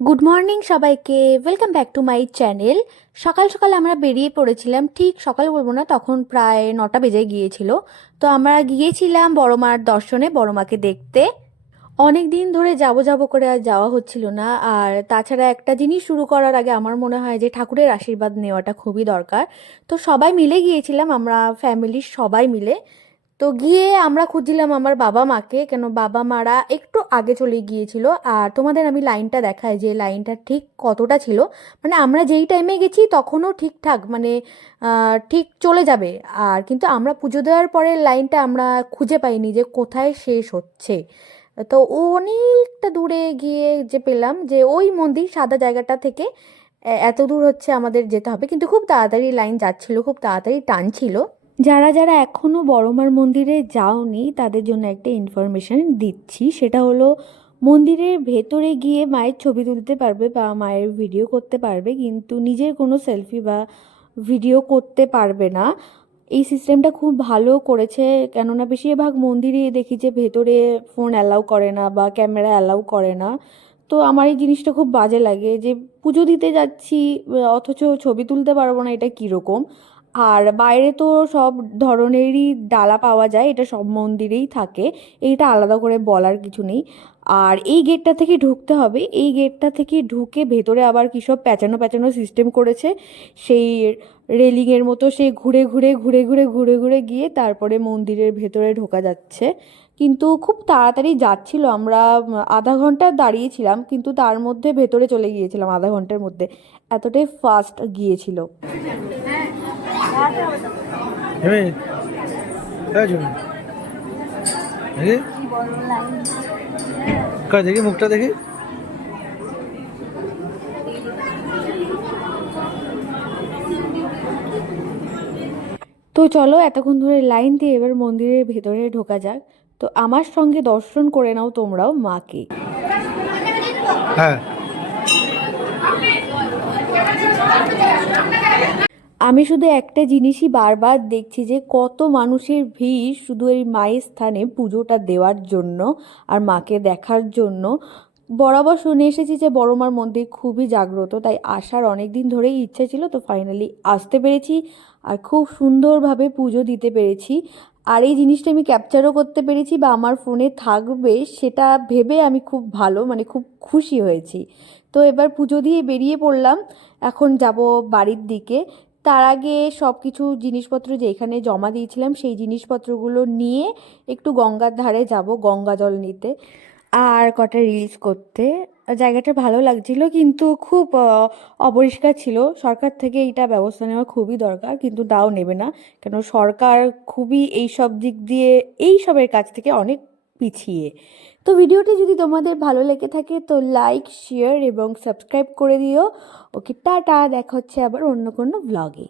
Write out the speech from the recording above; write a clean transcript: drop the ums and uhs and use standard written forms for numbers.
Good morning সবাইকে, welcome back to my channel. সকাল সকাল আমরা বেরিয়ে পড়েছিলাম, ঠিক সকাল বলবো না, তখন প্রায় 9টা বেজে গিয়েছিল। তো আমরা গিয়েছিলাম বড় মার দর্শনে, বড় মাকে দেখতে। অনেক দিন ধরে যাব যাব করে আর যাওয়া হচ্ছিল না। আর তাছাড়া একটা জিনিস শুরু করার আগে আমার মনে হয় যে ঠাকুরের আশীর্বাদ নেওয়াটা খুবই দরকার। তো সবাই মিলে গিয়েছিলাম, আমরা ফ্যামিলির সবাই মিলে। তো গিয়ে আমরা খুঁজছিলাম আমার বাবা মাকে, কেন বাবা মারা একটু আগে চলে গিয়েছিল। আর তোমাদের আমি লাইনটা দেখাই যে লাইনটা ঠিক কতটা ছিল। মানে আমরা যেই টাইমে গেছি তখনও ঠিকঠাক, মানে ঠিক চলে যাবে। আর কিন্তু আমরা পুজো দেওয়ার পরে লাইনটা আমরা খুঁজে পাইনি যে কোথায় শেষ হচ্ছে। তো অনেকটা দূরে গিয়ে যে পেলাম যে ওই মন্দির সাদা জায়গাটা থেকে এত দূর হচ্ছে আমাদের যেতে হবে, কিন্তু খুব তাড়াতাড়ি লাইন যাচ্ছিল, খুব তাড়াতাড়ি টানছিল। যারা যারা এখনও বড়মার মন্দিরে যাওনি তাদের জন্য একটা ইনফরমেশন দিচ্ছি, সেটা হলো মন্দিরের ভেতরে গিয়ে মায়ের ছবি তুলতে পারবে বা মায়ের ভিডিও করতে পারবে, কিন্তু নিজের কোনো সেলফি বা ভিডিও করতে পারবে না। এই সিস্টেমটা খুব ভালো করেছে, কেননা বেশিরভাগ মন্দিরে দেখি যে ভেতরে ফোন অ্যালাউ করে না বা ক্যামেরা অ্যালাউ করে না। তো আমার এই জিনিসটা খুব বাজে লাগে যে পুজো দিতে যাচ্ছি অথচ ছবি তুলতে পারবো না, এটা কীরকম। আর বাইরে তো সব ধরনেরই ডালা পাওয়া যায়, এটা সব মন্দিরেই থাকে, এইটা আলাদা করে বলার কিছু নেই। আর এই গেটটা থেকে ঢুকতে হবে, এই গেটটা থেকে ঢুকে ভেতরে আবার কী সব প্যাঁচানো প্যাঁচানো সিস্টেম করেছে, সেই রেলিংয়ের মতো সে ঘুরে ঘুরে ঘুরে ঘুরে ঘুরে ঘুরে গিয়ে তারপরে মন্দিরের ভেতরে ঢোকা যাচ্ছে। কিন্তু খুব তাড়াতাড়ি যাচ্ছিল, আমরা আধা ঘন্টা দাঁড়িয়েছিলাম কিন্তু তার মধ্যে ভেতরে চলে গিয়েছিলাম আধা ঘন্টার মধ্যে, এতটাই ফাস্ট গিয়েছিল। এমনি জমি দেখি দেখি মুখটা দেখি। তো চলো এতক্ষণ ধরে লাইন দিয়ে এবার মন্দিরের ভেতরে ঢোকা যাক। তো আমার সঙ্গে দর্শন করে নাও তোমরাও মাকে। হ্যাঁ, আমি শুধু একটা জিনিসই বারবার দেখছি যে কত মানুষের ভিড় শুধু এই মায়ের স্থানে পুজোটা দেওয়ার জন্য আর মাকে দেখার জন্য। বরাবর শুনে এসেছি যে বড়মার মন্দির খুবই জাগ্রত, তাই আসার অনেক দিন ধরেই ইচ্ছে ছিল, তো ফাইনালি আসতে পেরেছি আর খুব সুন্দরভাবে পুজো দিতে পেরেছি। আর এই জিনিসটা আমি ক্যাপচারও করতে পেরেছি বা আমার ফোনে থাকবে সেটা ভেবে আমি খুব ভালো, মানে খুব খুশি হয়েছি। তো এবার পুজো দিয়ে বেরিয়ে পড়লাম, এখন যাব বাড়ির দিকে। তার আগে সব কিছু জিনিসপত্র যেখানে জমা দিয়েছিলাম সেই জিনিসপত্রগুলো নিয়ে একটু গঙ্গার ধারে যাব গঙ্গা জল নিতে আর কটা রিলস করতে। জায়গাটা ভালো লাগছিল কিন্তু খুব অপরিষ্কার ছিল। সরকার থেকে এইটা ব্যবস্থা নেওয়া খুবই দরকার, কিন্তু তাও নেবে না, কেন সরকার খুবই এই সব দিক দিয়ে এই সবের কাছ থেকে অনেক পিছিয়ে। তো ভিডিওটি যদি তোমাদের ভালো লেগে থাকে তো লাইক, শেয়ার এবং সাবস্ক্রাইব করে দিও। ওকে, টাটা, দেখা হচ্ছে আবার অন্য কোনো ব্লগে।